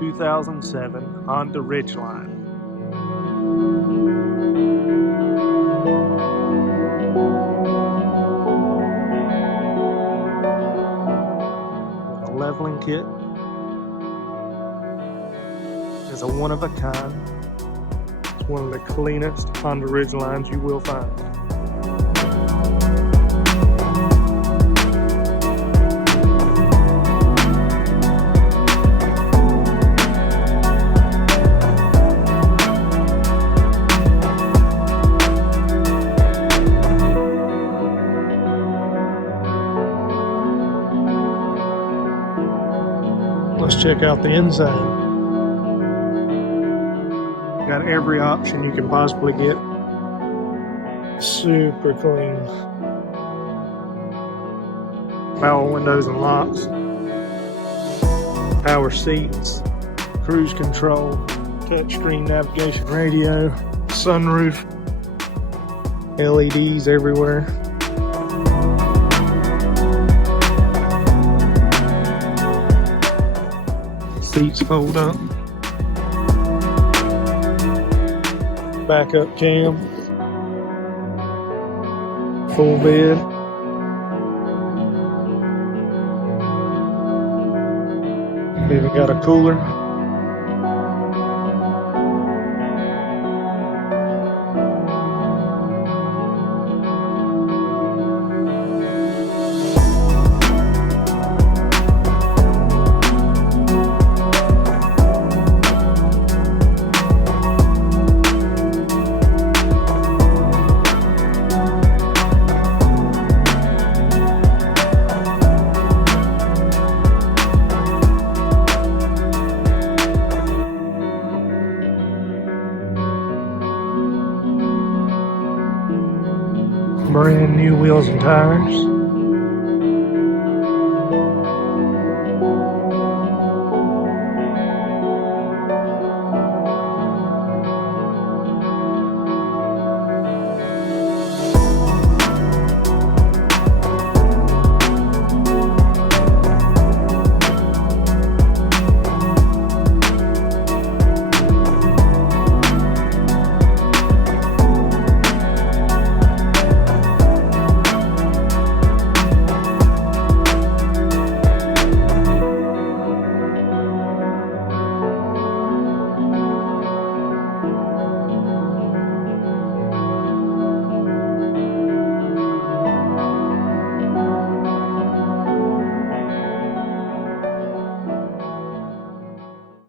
2007 Honda Ridgeline. With a leveling kit. It's a one of a kind. It's one of the cleanest Honda Ridgelines you will find. Let's check out the inside. Got every option you can possibly get. Super clean. Power windows and locks. Power seats. Cruise control. Touchscreen navigation radio. Sunroof. LEDs everywhere. Seats fold up. Backup cam. Full bed. Even got a cooler. Brand new wheels and tires.